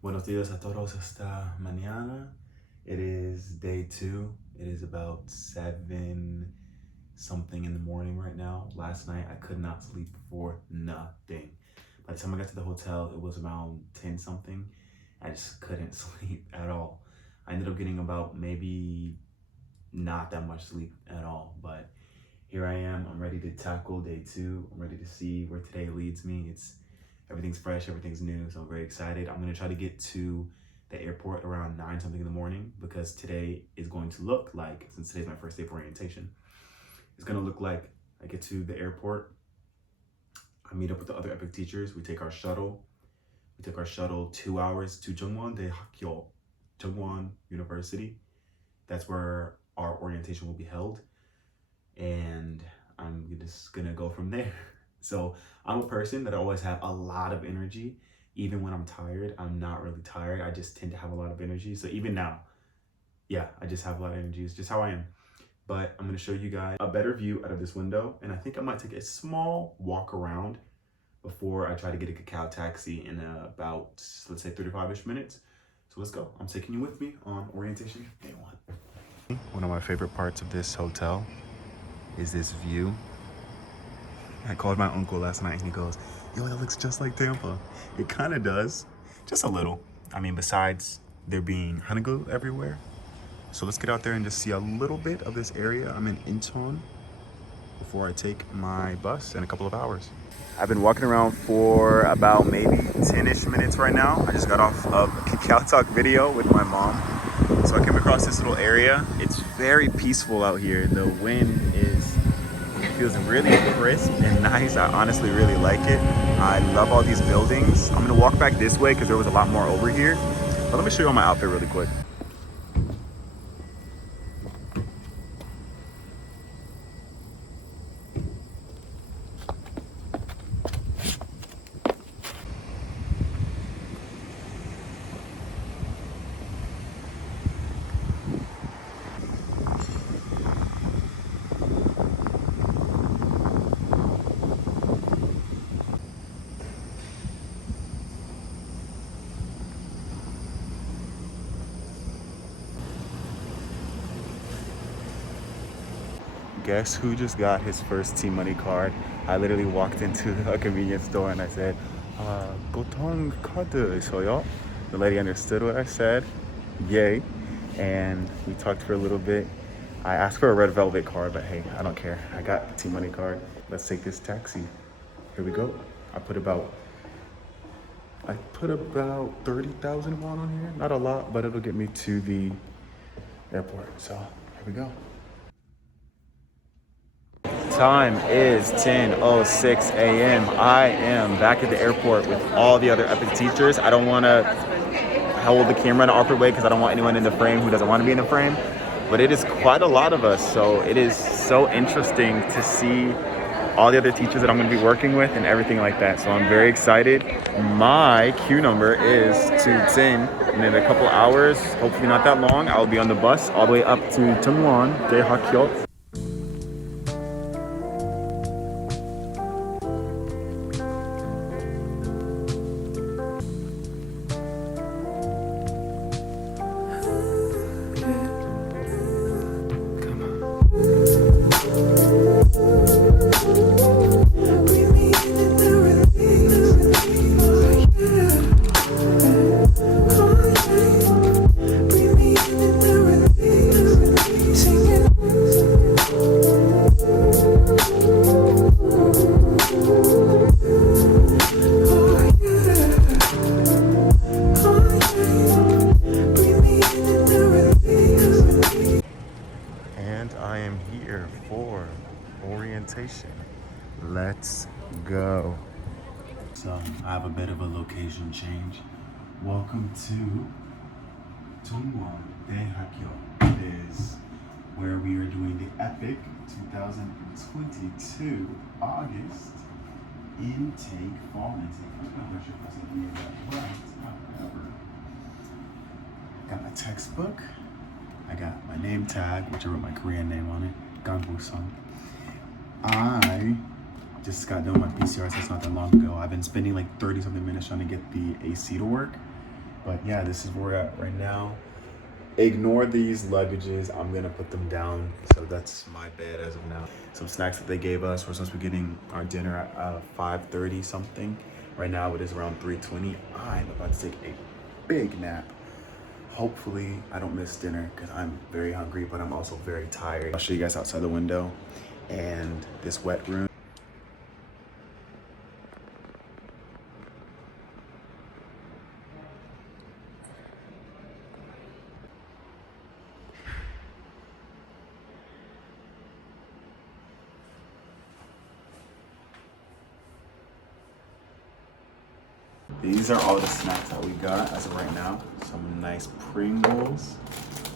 Buenos días a todos esta mañana. It is day 2. It is about 7 something in the morning right now. Last night I could not sleep for nothing. By the time I got to the hotel, it was around 10 something. I just couldn't sleep at all. I ended up getting about maybe not that much sleep at all, but here I am. I'm ready to tackle day 2. I'm ready to see where today leads me. Everything's fresh, everything's new, so I'm very excited. I'm gonna try to get to the airport around 9 something in the morning because today is going to look like, since today's my first day of orientation, it's gonna look like I get to the airport, I meet up with the other Epik teachers, we take our shuttle. We took our shuttle 2 hours to JungWon University. That's where our orientation will be held. And I'm just gonna go from there. So I'm a person that always have a lot of energy. Even when I'm tired, I'm not really tired. I just tend to have a lot of energy. So even now, yeah, I just have a lot of energy. It's just how I am. But I'm gonna show you guys a better view out of this window. And I think I might take a small walk around before I try to get a cacao taxi in about, let's say 35-ish minutes. So let's go. I'm taking you with me on orientation day 1. One of my favorite parts of this hotel is this view. I called my uncle last night and he goes, yo, that looks just like Tampa. It kind of does, just a little. I mean, besides there being honeydew everywhere. So let's get out there and just see a little bit of this area. I'm in Incheon before I take my bus in a couple of hours. I've been walking around for about maybe 10-ish minutes right now. I just got off of a Cacao Talk video with my mom. So I came across this little area. It's very peaceful out here. The wind feels really crisp and nice. I honestly really like it. I love all these buildings. I'm gonna walk back this way because there was a lot more over here. But let me show you all my outfit really quick. Guess who just got his first T-Money card? I literally walked into a convenience store and I said, Botanical Gardens. The lady understood what I said, yay. And we talked for a little bit. I asked for a red velvet card, but hey, I don't care. I got a T-Money card. Let's take this taxi. Here we go. I put about 30,000 won on here. Not a lot, but it'll get me to the airport. So here we go. Time is 10:06 a.m. I am back at the airport with all the other Epik teachers. I don't want to hold the camera in an awkward way because I don't want anyone in the frame who doesn't want to be in the frame. But it is quite a lot of us, so it is so interesting to see all the other teachers that I'm going to be working with and everything like that. So I'm very excited. My queue number is 210, and in a couple hours, hopefully not that long, I'll be on the bus all the way up to JungWon University. Let's go. So I have a bit of a location change. Welcome to JungWon University. It is where we are doing the Epik 2022 August intake, fall intake. I'm not sure if I said any of that right. Whatever. Got my textbook. I got my name tag, which I wrote my Korean name on it. Gangbu-sung. I just got done with my PCR test not that long ago. I've been spending like 30 something minutes trying to get the AC to work, But yeah, this is where we're at right now. Ignore these luggages. I'm gonna put them down. So that's my bed as of now. Some snacks that they gave us. We're supposed to be getting our dinner at 5:30 something. Right now it is around 3:20. I'm about to take a big nap. Hopefully I don't miss dinner because I'm very hungry, but I'm also very tired. I'll show you guys outside the window and this wet room. These are all the snacks that we got as of right now. Some nice Pringles,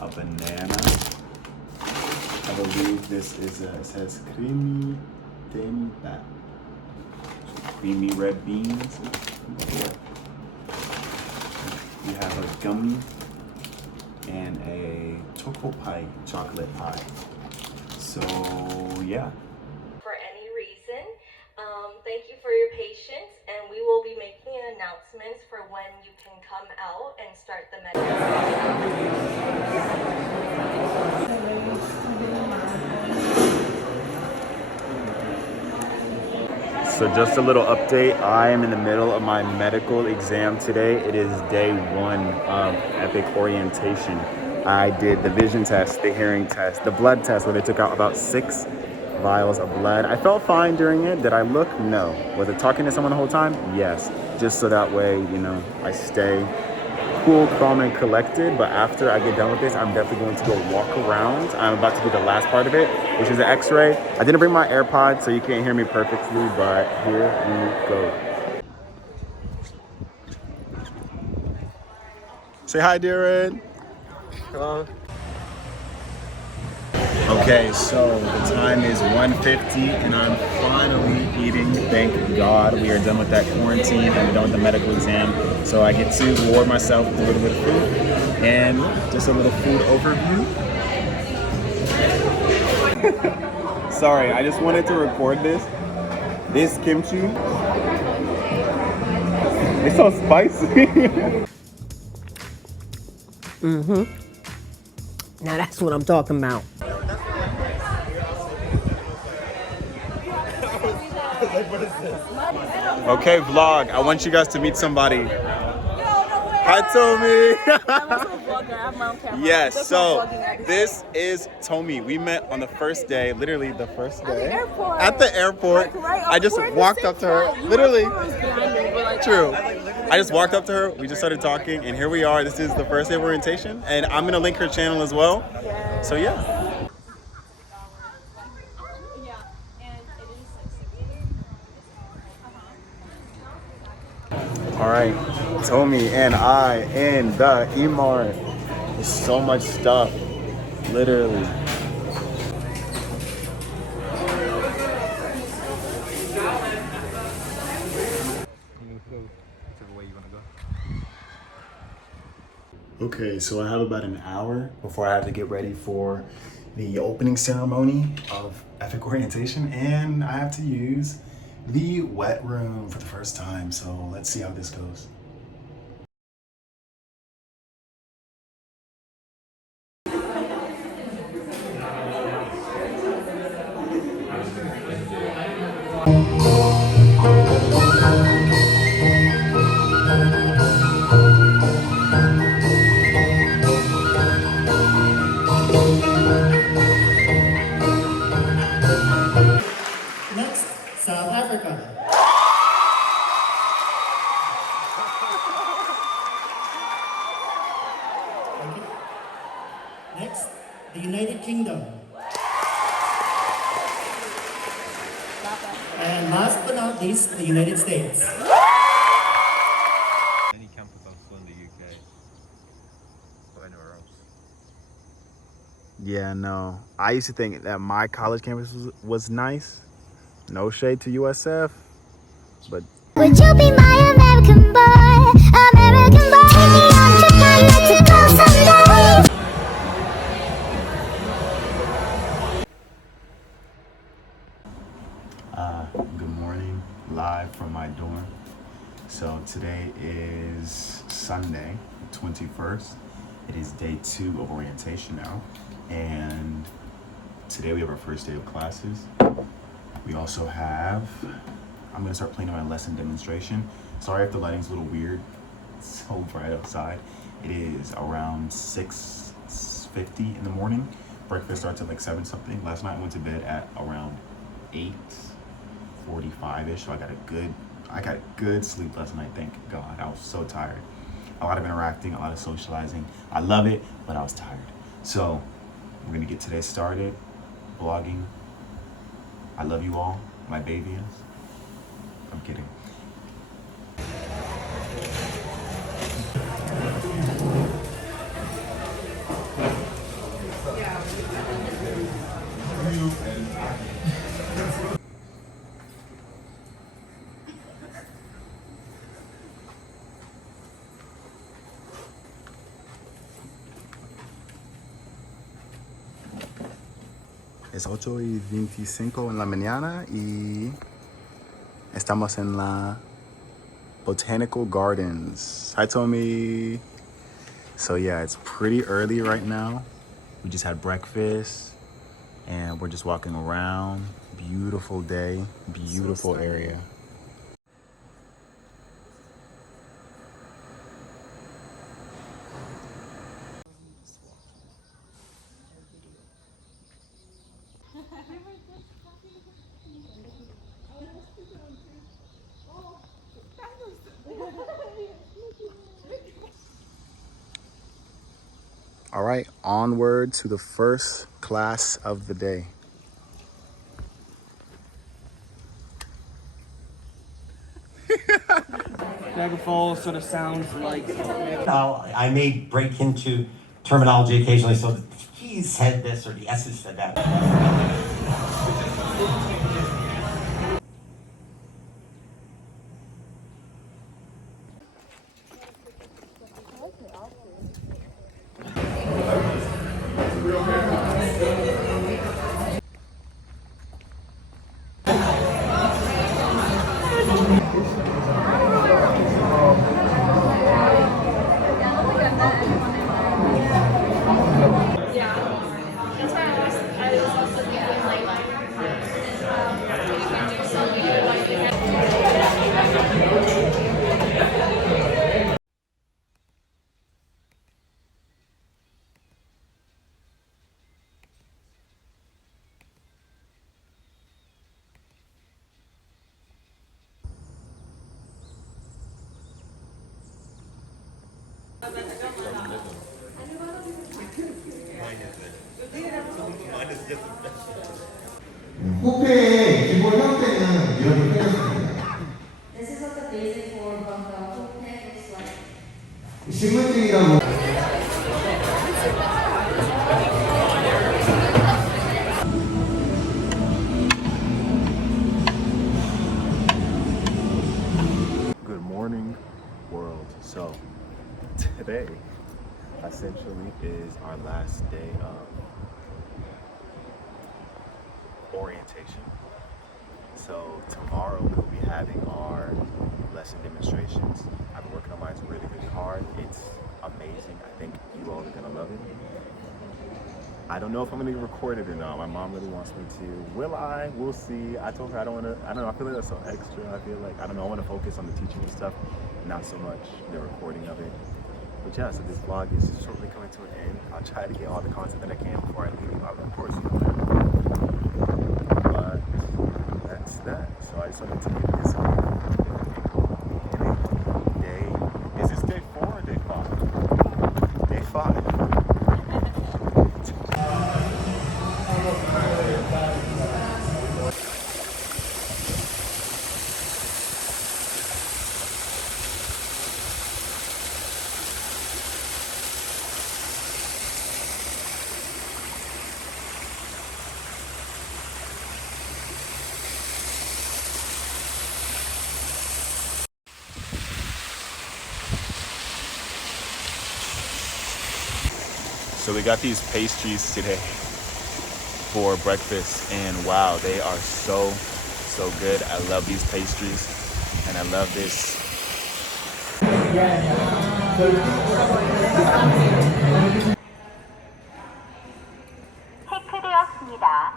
a banana. I believe this is it says creamy demi-bat. Creamy red beans. We have a gummy and a choco pie, chocolate pie. So yeah. For any reason. Thank you for your patience, and we will be making announcements for when you can come out and start the medical. So just a little update. I am in the middle of my medical exam today. It is day 1 of Epik orientation. I did the vision test, the hearing test, the blood test where they took out about 6 vials of blood. I felt fine during it. Did I look? No. Was it talking to someone the whole time? Yes. Just so that way, you know, I stay cool, calm, and collected. But after I get done with this, I'm definitely going to go walk around. I'm about to do the last part of it, which is the x-ray. I didn't bring my AirPods, so you can't hear me perfectly, but here we go. Say hi, Darren. Hello. Okay, so the time is 1:50 and I'm finally eating. Thank God we are done with that quarantine and we're done with the medical exam. So I get to reward myself with a little bit of food and just a little food overview. Sorry, I just wanted to record this. This kimchi, it's so spicy. Now that's what I'm talking about. Okay, vlog. I want you guys to meet somebody. Hi, Tommy. Yes, so this is Tommy. We met on the first day, literally the first day. At the airport. I just walked up to her. Literally. True. I just walked up to her. We just started talking, and here we are. This is the first day of orientation, and I'm going to link her channel as well. So, yeah. All right, Tommy and I in the E-Mart. There's so much stuff, literally. Okay, so I have about an hour before I have to get ready for the opening ceremony of Epik orientation, and I have to use the wet room for the first time, so let's see how this goes. Next, South Africa. Okay. Next, the United Kingdom. And last but not least, the United States. Any campus I'm still in the UK or anywhere else. Yeah, no. I used to think that my college campus was nice. No shade to USF, but would you be my American boy? American boy, take me on Japan, let's go someday. good morning, live from my dorm. So today is Sunday, 21st. It is day 2 of orientation now. And today we have our first day of classes. We also have, I'm gonna start playing my lesson demonstration. Sorry if the lighting's a little weird. It's so bright outside. It is around 6:50 in the morning. Breakfast starts at like 7 something. Last night I went to bed at around 8:45ish, so I got good sleep last night, thank God. I was so tired. A lot of interacting, a lot of socializing. I love it, but I was tired. So we're gonna get today started, vlogging. I love you all, my babies. I'm kidding. Es 8:25 en la mañana y estamos en la Botanical Gardens. Hi, Tommy. So yeah, it's pretty early right now. We just had breakfast and we're just walking around. Beautiful day, beautiful area. All right, onward to the first class of the day. Niagara Falls sort of sounds like. Now, I may break into terminology occasionally, so the he said this or the S's said that. 호패의 기본 형태는 이렇게 생겼습니다. This is what the basic form of the hope looks like. 신분증이라고 Good morning, world. So today essentially is our last day of orientation. So tomorrow we'll be having our lesson demonstrations. I've been working on mine really, really hard. It's amazing. I think you all are gonna love it. I don't know if I'm gonna record it or not. My mom really wants me to. Will I? We'll see. I told her I don't know, I feel like that's so extra. I feel like, I don't know, I wanna focus on the teaching and stuff, not so much the recording of it. But yeah, so this vlog is shortly coming to an end. I'll try to get all the content that I can before I leave. I'll of course but that's that. So I just wanted to give this day. Is this day 4 or day 5? Day 5. So we got these pastries today for breakfast, and wow, they are so good. I love these pastries, and I love this 체크되었습니다.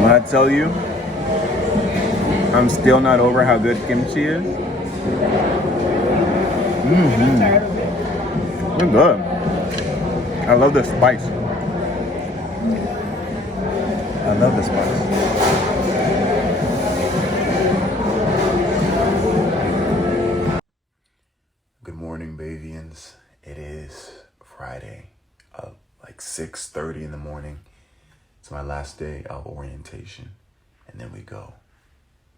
When I tell you, I'm still not over how good kimchi is. It's good. I love the spice. I love the spice. Good morning, Bavians. It is Friday, like 6:30 in the morning. It's my last day of orientation, and then we go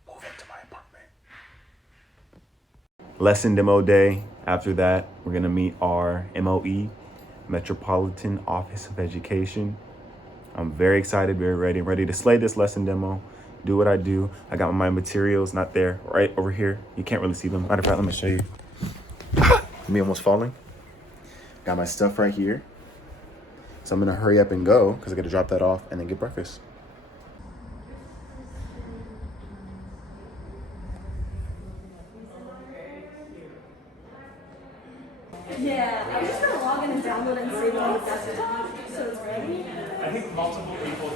move into my apartment. Lesson demo day. After that, we're gonna meet our MOE, Metropolitan Office of Education. I'm very excited, very ready to slay this lesson demo, do what I do. I got my materials, not there, right over here. You can't really see them. Matter of fact, let me show you. Me almost falling. Got my stuff right here. So I'm gonna hurry up and go because I gotta drop that off and then get breakfast. Yeah, I'm just gonna log in and download and save it on the desktop so it's ready. I think multiple people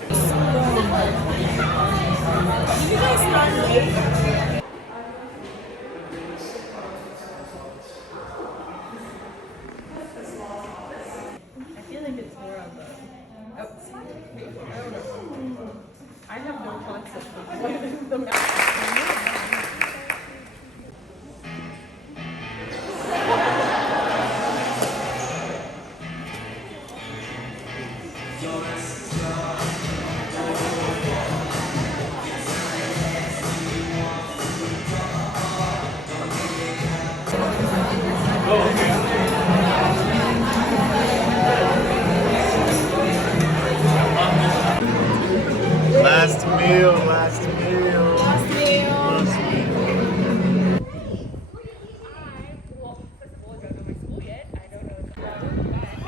Did you guys start late? I feel like it's more on the outside. I don't know. I have no concept of what the map is. Last meal.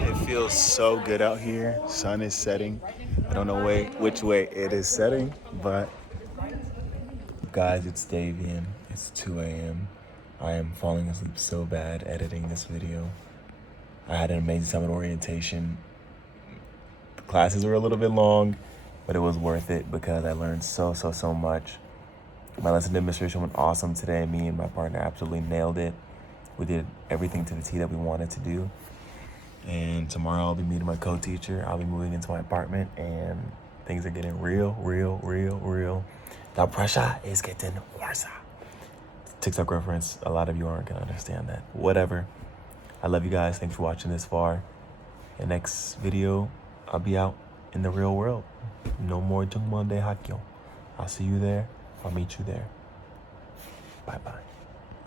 It feels so good out here. Sun is setting. I don't know which way it is setting, but guys, it's Davian. It's 2 a.m. I am falling asleep so bad editing this video. I had an amazing time at orientation. The classes were a little bit long, but it was worth it because I learned so much. My lesson demonstration went awesome today. Me and my partner absolutely nailed it. We did everything to the T that we wanted to do. And tomorrow I'll be meeting my co-teacher. I'll be moving into my apartment and things are getting real. The pressure is getting worse. TikTok reference, a lot of you aren't gonna understand that. Whatever. I love you guys. Thanks for watching this far. The next video, I'll be out in the real world. No more JungWon University. I'll see you there. I'll meet you there. Bye-bye.